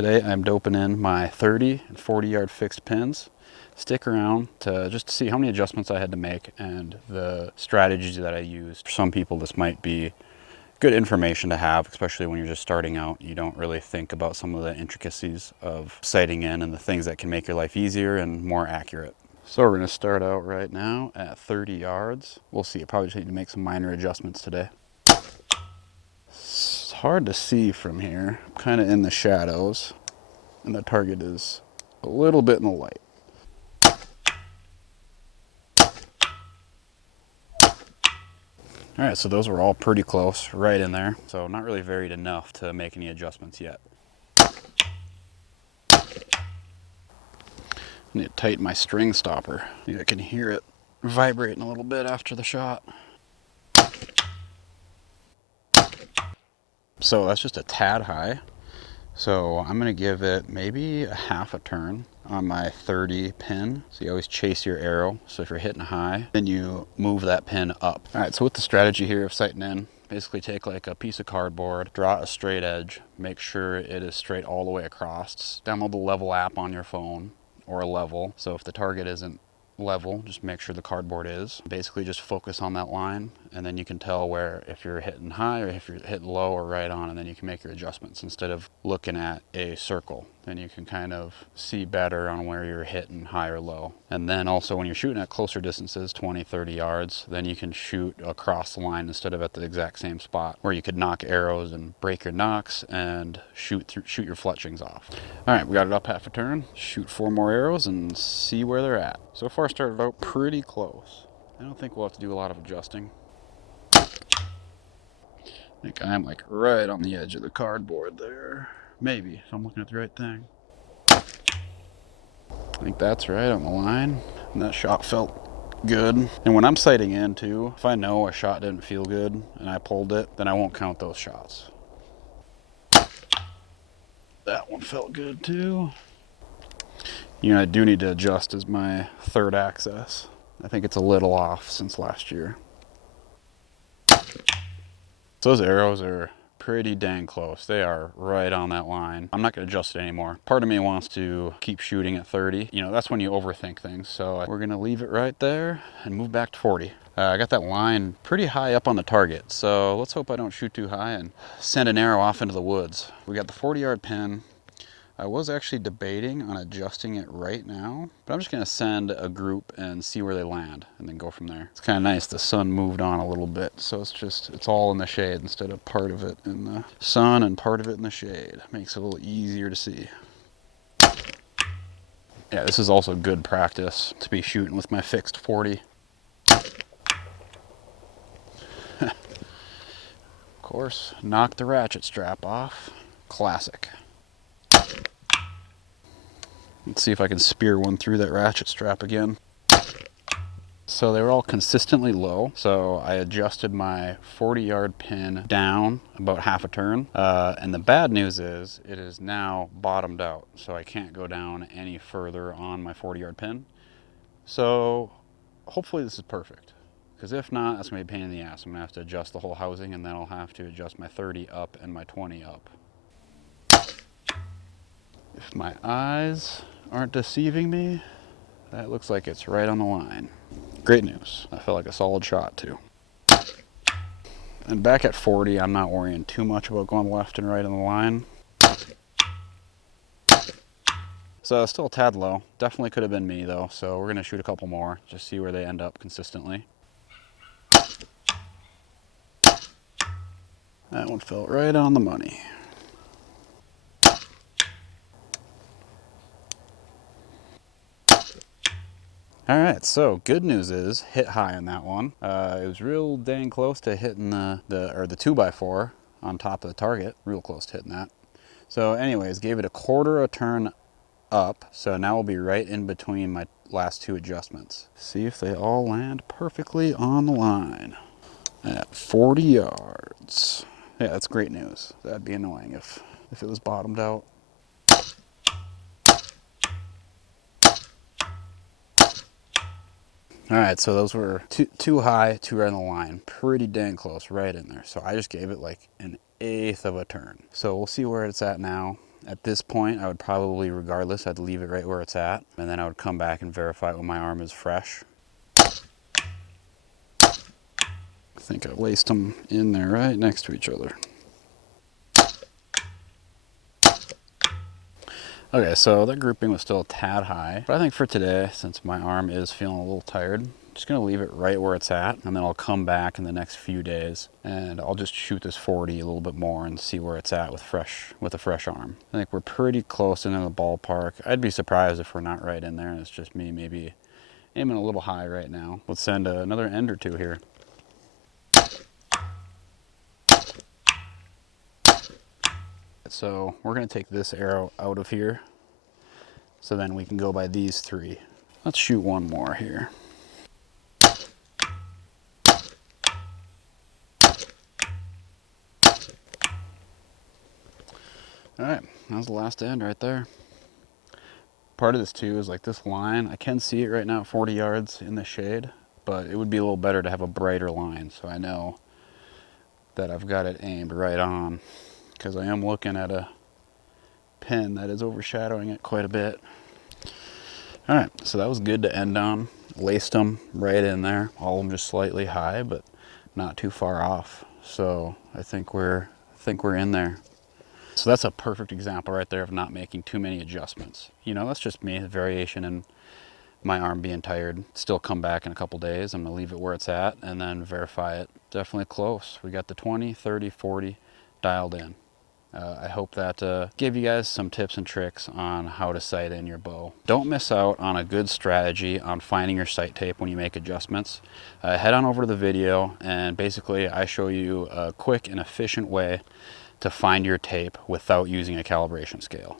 Today I'm doping in my 30 and 40 yard fixed pins. Stick around to just to see how many adjustments I had to make and the strategies that I used. For some people this might be good information to have, especially when you're just starting out. You don't really think about some of the intricacies of sighting in and the things that can make your life easier and more accurate. So we're going to start out right now at 30 yards. We'll see, I probably just need to make some minor adjustments today. It's hard to see from here. I'm kind of in the shadows and the target is a little bit in the light. All right, so those were all pretty close, right in there. So not really varied enough to make any adjustments yet. I need to tighten my string stopper. I think I can hear it vibrating a little bit after the shot. So that's just a tad high. So I'm gonna give it maybe a half a turn on my 30 pin. So you always chase your arrow. So if you're hitting high, then you move that pin up. All right, so with the strategy here of sighting in, basically take like a piece of cardboard, draw a straight edge, make sure it is straight all the way across. Download the Level app on your phone or a level. So if the target isn't level, just make sure the cardboard is. Basically just focus on that line and then you can tell where if you're hitting high or if you're hitting low or right on, and then you can make your adjustments instead of looking at a circle. Then you can kind of see better on where you're hitting high or low. And then also when you're shooting at closer distances, 20, 30 yards, then you can shoot across the line instead of at the exact same spot where you could knock arrows and break your knocks and shoot your fletchings off. All right, we got it up half a turn. Shoot 4 more arrows and see where they're at. So far started out pretty close. I don't think we'll have to do a lot of adjusting. I think I'm like right on the edge of the cardboard there. Maybe, if I'm looking at the right thing. I think that's right on the line. And that shot felt good. And when I'm sighting in too, if I know a shot didn't feel good and I pulled it, then I won't count those shots. That one felt good too. You know, I do need to adjust as my third axis. I think it's a little off since last year. So those arrows are pretty dang close. They are right on that line. I'm not going to adjust it anymore. Part of me wants to keep shooting at 30. You know, that's when you overthink things. So we're going to leave it right there and move back to 40. I got that line pretty high up on the target. So let's hope I don't shoot too high and send an arrow off into the woods. We got the 40-yard pin. I was actually debating on adjusting it right now, but I'm just gonna send a group and see where they land and then go from there. It's kind of nice, the sun moved on a little bit, so it's all in the shade instead of part of it in the sun and part of it in the shade. Makes it a little easier to see. Yeah, this is also good practice to be shooting with my fixed 40. Of course, knock the ratchet strap off. Classic. Let's see if I can spear one through that ratchet strap again. So they were all consistently low. So I adjusted my 40-yard pin down about half a turn. And the bad news is it is now bottomed out. So I can't go down any further on my 40-yard pin. So hopefully this is perfect. Because if not, that's going to be a pain in the ass. I'm going to have to adjust the whole housing and then I'll have to adjust my 30 up and my 20 up. If my eyes aren't deceiving me, that looks like it's right on the line. Great news. I felt like a solid shot too. And back at 40, I'm not worrying too much about going left and right on the line. So still a tad low. Definitely could have been me though. So we're gonna shoot a couple more, just see where they end up consistently. That one felt right on the money. All right, so good news is hit high on that one. It was real dang close to hitting the 2x4 on top of the target. Real close to hitting that. So anyways, gave it a quarter a turn up. So now we'll be right in between my last 2 adjustments. See if they all land perfectly on the line at 40 yards. Yeah, that's great news. That'd be annoying if it was bottomed out. All right, so those were too high, too right on the line. Pretty dang close, right in there. So I just gave it like an 1/8 of a turn. So we'll see where it's at now At this point, I would probably, regardless, I'd leave it right where it's at, and then I would come back and verify it when my arm is fresh. I think I laced them in there right next to each other. Okay, so that grouping was still a tad high, but I think for today, since my arm is feeling a little tired, I'm just gonna leave it right where it's at, and then I'll come back in the next few days and I'll just shoot this 40 a little bit more and see where it's at with a fresh arm. I think we're pretty close into the ballpark. I'd be surprised if we're not right in there. It's just me maybe aiming a little high right now. Let's send another end or two here. So we're gonna take this arrow out of here, so then we can go by these three. Let's shoot one more here. All right, that was the last end right there. Part of this too is like this line, I can see it right now at 40 yards in the shade, but it would be a little better to have a brighter line so I know that I've got it aimed right on, because I am looking at a pin that is overshadowing it quite a bit. All right, so that was good to end on. Laced them right in there, all of them just slightly high, but not too far off. So I think we're in there. So that's a perfect example right there of not making too many adjustments. You know, that's just me, a variation in my arm being tired. Still come back in a couple days. I'm gonna leave it where it's at and then verify it. Definitely close. We got the 20, 30, 40 dialed in. I hope that gave you guys some tips and tricks on how to sight in your bow. Don't miss out on a good strategy on finding your sight tape when you make adjustments. Head on over to the video and basically I show you a quick and efficient way to find your tape without using a calibration scale.